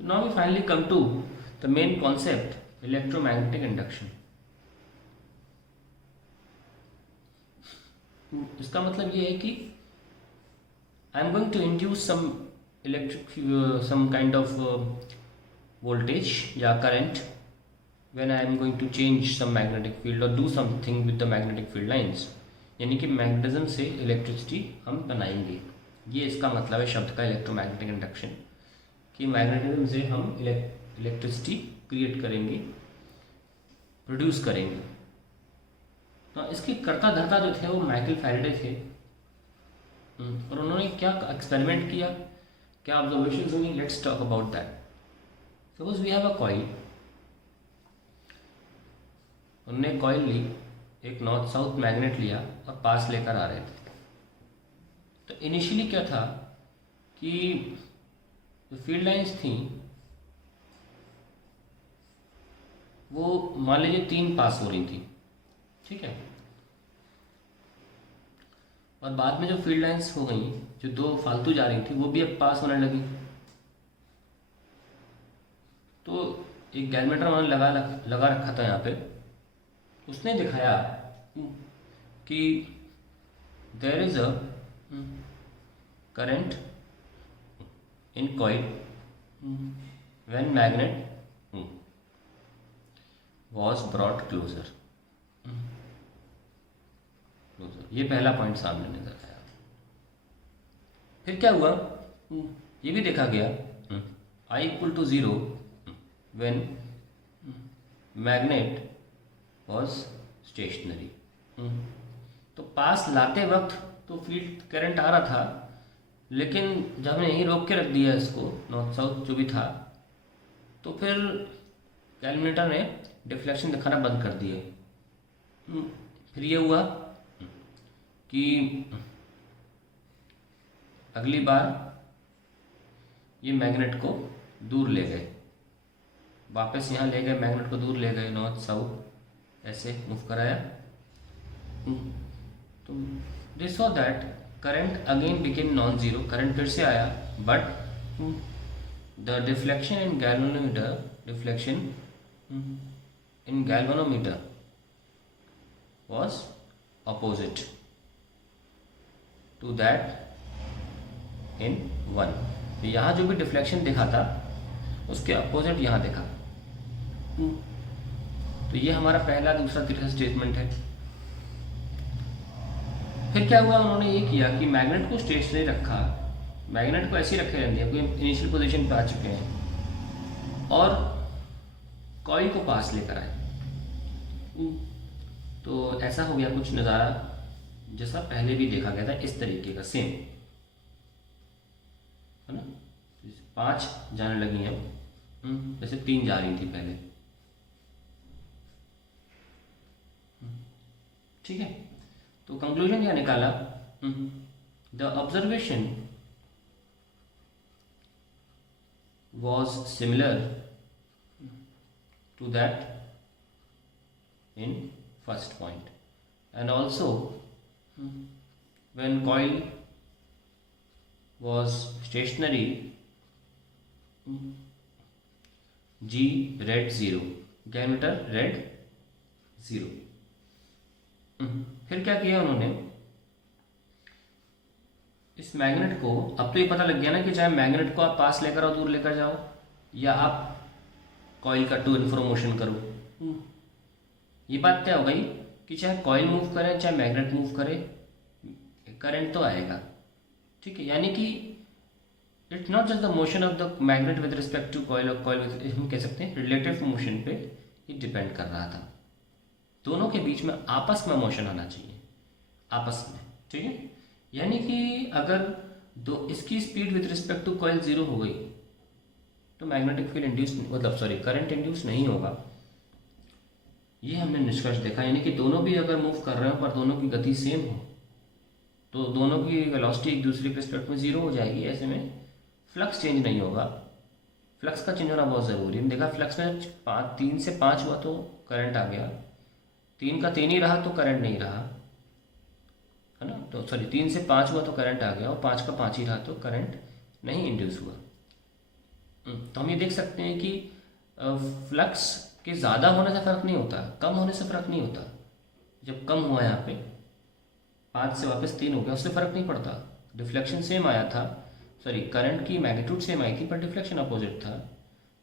So now we finally come to the main concept, electromagnetic induction. इसका मतलब ये है कि I am going to induce some electric some kind of voltage या current when I am going to change some magnetic field or do something with the magnetic field lines, यानी कि magnetism से electricity हम बनाएंगे। ये इसका मतलब है शब्द का इलेक्ट्रोमैग्नेटिक इंडक्शन, कि मैग्नेटिज्म से हम इलेक्ट्रिसिटी क्रिएट करेंगे, प्रोड्यूस करेंगे। तो इसकी कर्ता धर्ता जो थे वो माइकल फैराडे थे, और उन्होंने क्या एक्सपेरिमेंट किया, क्या ऑब्जर्वेशन हुई, let's talk about that. Suppose we have a coil, उन्होंने कॉइल ली, एक नॉर्थ साउथ मैग्नेट लिया और पास लेकर आ रहे थे। तो इनिशियली क्या था कि जो फील्ड लाइंस थी वो मान लीजिए 3 पास हो रही थी, ठीक है, और बाद में जो फील्ड लाइंस हो गई, जो 2 फालतू जा रही थी वो भी अब पास होने लगी। तो एक गैलमीटर उन्होंने लगा रखा था यहाँ पे, उसने दिखाया कि there is a current in coil when magnet was brought closer। ये पहला पॉइंट सामने नजर आया। फिर क्या हुआ, ये भी देखा गया I = 0 when magnet was stationary। तो पास लाते वक्त तो फील्ड करंट आ रहा था, लेकिन जब हमने यहीं रोक के रख दिया इसको, नॉर्थ साउथ जो भी था, तो फिर कैलकुलेटर ने डिफ्लेक्शन दिखाना बंद कर दिए। फिर ये हुआ कि अगली बार ये मैग्नेट को दूर ले गए, वापस यहाँ ले गए, मैग्नेट को दूर ले गए, नॉर्थ साउथ ऐसे मूव कराया। तो they saw that current again became non zero, current फिर से आया, but the deflection in galvanometer was opposite to that in 1। तो यहाँ जो भी डिफ्लेक्शन दिखा था उसके अपोजिट यहाँ दिखा। तो ये हमारा पहला दूसरा तीसरा स्टेटमेंट है। फिर क्या हुआ, उन्होंने ये किया कि मैग्नेट को स्टेशनरी रखा, मैग्नेट को ऐसे ही रखे रहते हैं क्योंकि इनिशियल पोजीशन पे आ चुके हैं, और कॉइल को पास लेकर आए। तो ऐसा हो गया कुछ नज़ारा जैसा पहले भी देखा गया था, इस तरीके का सेम है ना। 5 जाने लगी हैं, जैसे 3 जा रही थी पहले, ठीक है। तो कंक्लूजन क्या निकाला, the observation was similar to that in first point, and also when coil was stationary, G read 0, galvanometer read 0। फिर क्या किया उन्होंने, इस मैग्नेट को, अब तो ये पता लग गया ना कि चाहे मैग्नेट को आप पास लेकर आओ, दूर लेकर जाओ, या आप कॉइल का टू एंड फ्रो मोशन करो, ये बात तय हो गई कि चाहे कॉइल मूव करे चाहे मैग्नेट मूव करे, करंट तो आएगा, ठीक है। यानी कि it's not just the motion of the magnet with respect to coil, और कॉइल विद, हम कह सकते हैं रिलेटिव मोशन पे ये डिपेंड कर रहा था। दोनों के बीच में आपस में मोशन आना चाहिए, आपस में, ठीक है। यानी कि अगर इसकी speed with respect to coil 0 हो गई तो मैग्नेटिक फील्ड इंड्यूस, मतलब सॉरी करंट इंड्यूस नहीं होगा। ये हमने निष्कर्ष देखा, यानी कि दोनों भी अगर मूव कर रहे हो पर दोनों की गति सेम हो तो दोनों की वेलोसिटी एक दूसरे के रिस्पेक्ट में 0 हो जाएगी। ऐसे में फ्लक्स चेंज नहीं होगा, फ्लक्स का चेंज होना बहुत ज़रूरी है। देखा फ्लक्स में 3 से 5 हुआ तो करंट आ गया, 3 का 3 ही रहा तो करंट नहीं रहा, है ना। तो सॉरी 3 से 5 हुआ तो करंट आ गया, और 5 का 5 ही रहा तो करंट नहीं इंड्यूस हुआ। तो हम ये देख सकते हैं कि फ्लक्स के ज़्यादा होने से फ़र्क नहीं होता, कम होने से फ़र्क नहीं होता। जब कम हुआ यहाँ पे 5 से वापस 3 हो गया, उससे फ़र्क नहीं पड़ता। डिफ्लेक्शन सेम आया था, सॉरी करंट की मैग्नीट्यूड सेम आई थी पर डिफ्लेक्शन अपोजिट था।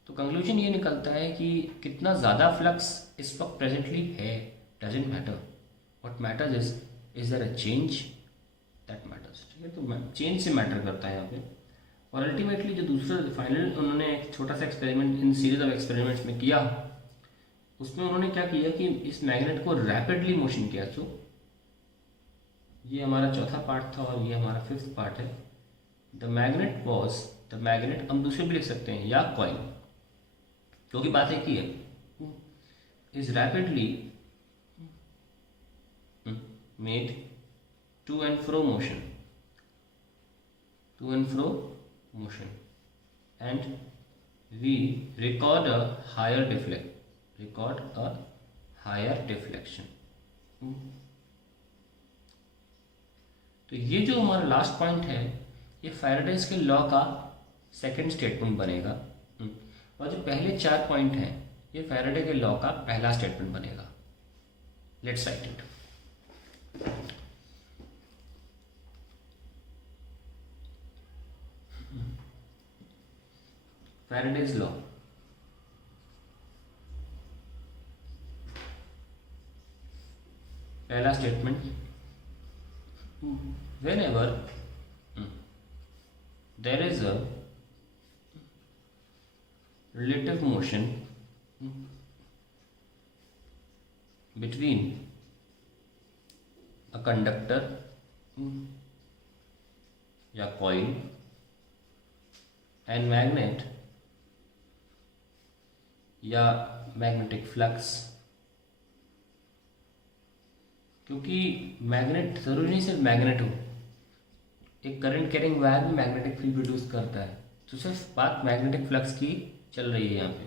तो कंक्लूजन ये निकलता है कि कितना ज़्यादा फ्लक्स इस वक्त प्रेजेंटली है doesn't matter, what matters is there a change that matters. ठीक है, तो चेंज से मैटर करता है यहाँ पे। और अल्टीमेटली जो दूसरा फाइनल उन्होंने एक छोटा सा experiment in series of experiments में किया, उसमें उन्होंने क्या किया कि इस मैग्नेट को रैपिडली मोशन किया। सो ये हमारा चौथा पार्ट था और ये हमारा 5th पार्ट है। द मैग्नेट हम दूसरे भी लिख सकते हैं या कॉइल, क्योंकि बात एक ही है, is rapidly made to and fro motion and we record a higher deflection। तो ये जो हमारा लास्ट पॉइंट है, ये फैराडेज के लॉ का सेकंड स्टेटमेंट बनेगा, और जो पहले 4 पॉइंट हैं ये फैराडे के लॉ का पहला स्टेटमेंट बनेगा। Let's write it. Faraday's law, पहला statement, whenever there is a relative motion between a conductor या coil and magnet या मैग्नेटिक फ्लक्स, क्योंकि मैग्नेट ज़रूरी नहीं सिर्फ मैग्नेट हो, एक करंट कैरिंग वायर भी मैग्नेटिक फील्ड प्रोड्यूस करता है। तो सिर्फ बात मैग्नेटिक फ्लक्स की चल रही है यहाँ पे,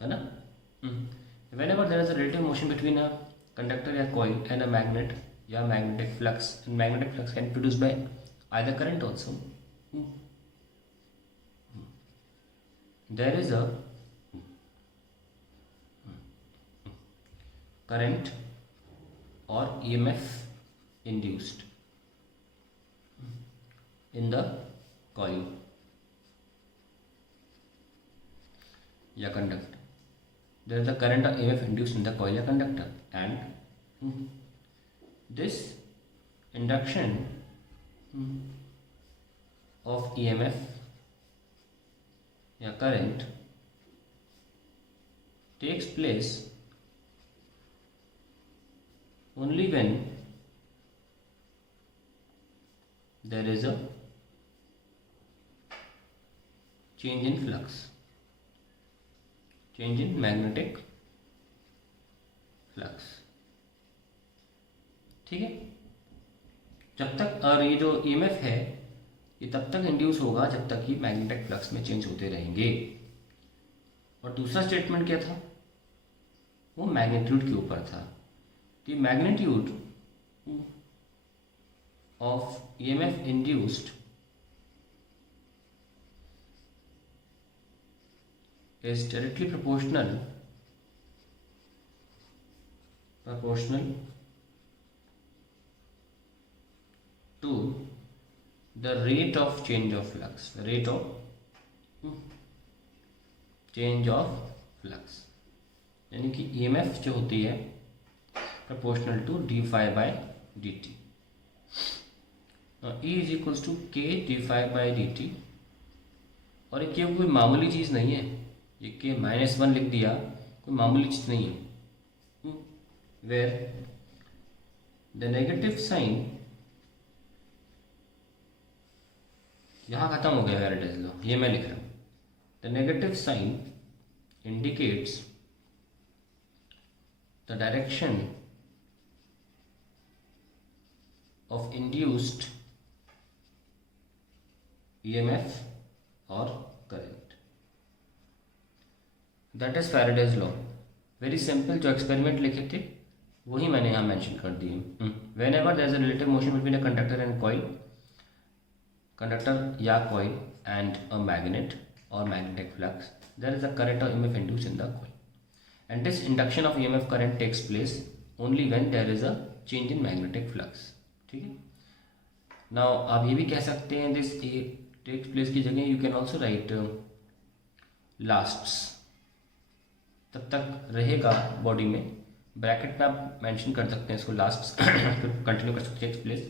है ना। Whenever there is a relative motion between a conductor या कॉइल एंड अ मैग्नेट या magnetic flux, and magnetic flux can produce by either current also, there is a current or EMF induced in the coil या conductor. There is a current or EMF induced in the coil या conductor, and this induction of EMF या current takes place only when there is a change in flux, change in magnetic flux। ठीक है, जब तक, और ये जो EMF है ये तब तक इंड्यूस होगा जब तक ये मैग्नेटिक फ्लक्स में चेंज होते रहेंगे। और दूसरा स्टेटमेंट क्या था, वो मैग्नीट्यूड के ऊपर था। The magnitude of EMF induced is directly proportional to the rate of change of flux, the rate of change of flux, यानी कि EMF जो होती है proportional to d phi by dt। E is equals to k d phi by dt, और ये कोई मामूली चीज़ नहीं है, ये k -1 लिख दिया कोई मामूली चीज़ नहीं है। where the negative sign, यहाँ ख़त्म हो गया फैराडेज लॉ, ये मैं लिख रहा हूँ। the negative sign indicates the direction of induced EMF or current, that is Faraday's law। Very simple, जो एक्सपेरिमेंट लिखे थे वही मैंने यहाँ मेंशन कर दिए। whenever there is a relative motion between a conductor and coil, conductor या coil and a magnet, or magnetic flux, there is a current or EMF induced in the coil. And this induction of EMF current takes place only when there is a change in magnetic flux. ठीक है. Now आप ये भी कह सकते हैं this takes place की जगह you can also write lasts. तब तक रहेगा बॉडी में, ब्रैकेट में आप मेंशन कर सकते हैं इसको लास्ट्स, फिर कंटिन्यू कर सकते हैं takes place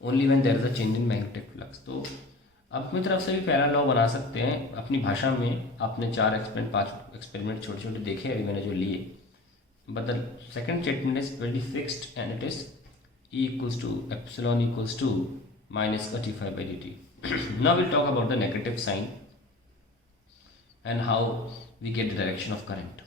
only when there is a change in magnetic flux. तो आप अपनी तरफ से भी पहला लॉ बना सकते हैं अपनी भाषा में. आपने 5 एक्सपेरिमेंट छोटे छोटे देखे अभी मैंने जो लिए, but the second statement is very fixed and it is E equals to epsilon equals to minus dϕ/dt. Now we'll talk about the negative sign and how we get the direction of current.